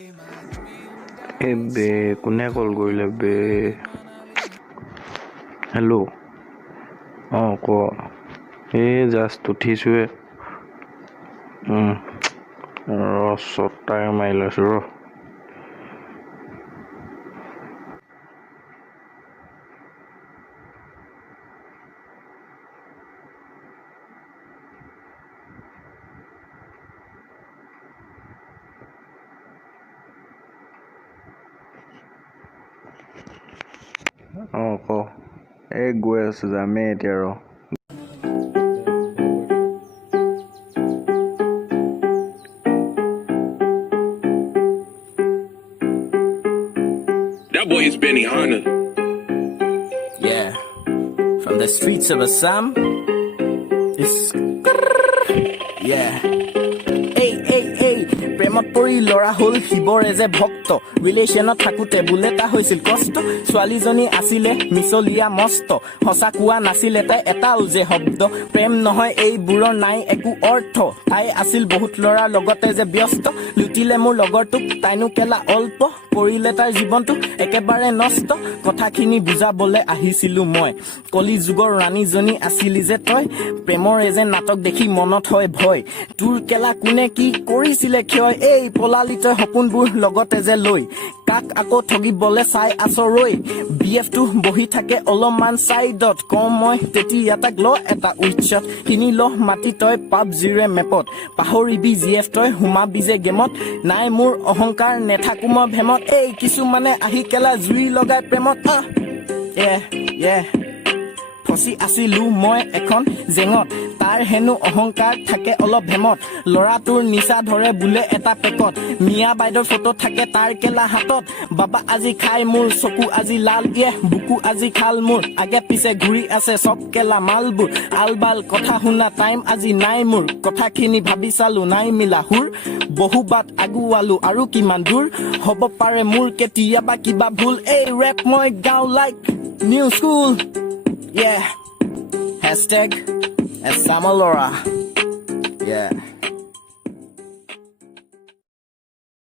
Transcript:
বে কোনে কল কৰিলে বে হেল্ল' ক জাষ্ট উঠিছোৱে চটাই মাৰি লৈছো ক গৈ আছো যামেই এতিয়া That boy is Benny Hanna. Yeah, from the streets of Assam, it's yeah. প্ৰেমত পৰি ল'ৰা হ'ল শিৱৰে যে ভক্ত ৰিলেশ্যনত থাকোঁতে বুলেটা হৈছিল কষ্ট ছোৱালীজনী আছিলে মিছলীয়া মস্ত সঁচা কোৱা নাছিলে তাই এটাও যে শব্দ প্ৰেম নহয় এইবোৰৰ নাই একো অৰ্থ তাই আছিল বহুত ল'ৰাৰ লগতে যে ব্যস্ত লুটিলে মোৰ লগৰটোক তাইনো কেলা অল্প কৰিলে তাইৰ জীৱনটো একেবাৰে নষ্ট কথাখিনি বুজাবলৈ আহিছিলো মই কলি যুগৰ ৰাণীজনী আছিলি যে তই প্ৰেমৰ এজেন নাটক দেখি মনত হয় ভয় তোৰ কেলা কোনে কি কৰিছিলে ক্ষয় এই পলালি তই সপোনবোৰ লগতে যে লৈ কাক আকৌ ঠগিবলে চাই আচৰৈ BF টো বহি থাকে অলপমান চাইডত কম মই তেতিয়া তাক ল এটা উচ্চত কিনি ল মাতি তই পাবজিৰে মেপত পাহৰিবি GF তই সোমাবি যে গেমত নাই মোৰ অহংকাৰ নেথাকো মই ভেমত এই কিছুমানে আহি কেলা জুই লগাই প্ৰেমত ফচি আছিলো মই এখন জেঙত তাৰ হেনো অহংকাৰ থাকে অলপ ভেমত ল'ৰাটোৰ নিচা ধৰে বোলে এটা পেকত মিয়া বাইদেউৰ ফটো থাকে তাৰ কেলা হাতত বাবা আজি খাই মোৰ চকু আজি লাল বুকু আজি খাল মোৰ আগে পিছে ঘূৰি আছে চব কেলা মালবোৰ আলবাল কথা শুনা টাইম আজি নাই মোৰ কথাখিনি ভাবি চালো নাই মিলা সুৰ বহু বাট আগুৱালো আৰু কিমান দূৰ হ'ব পাৰে মোৰ কেতিয়াবা কিবা ভুল এই ৰেপ মই গাওঁ like new school Yeah, hashtag Assamalora. Yeah.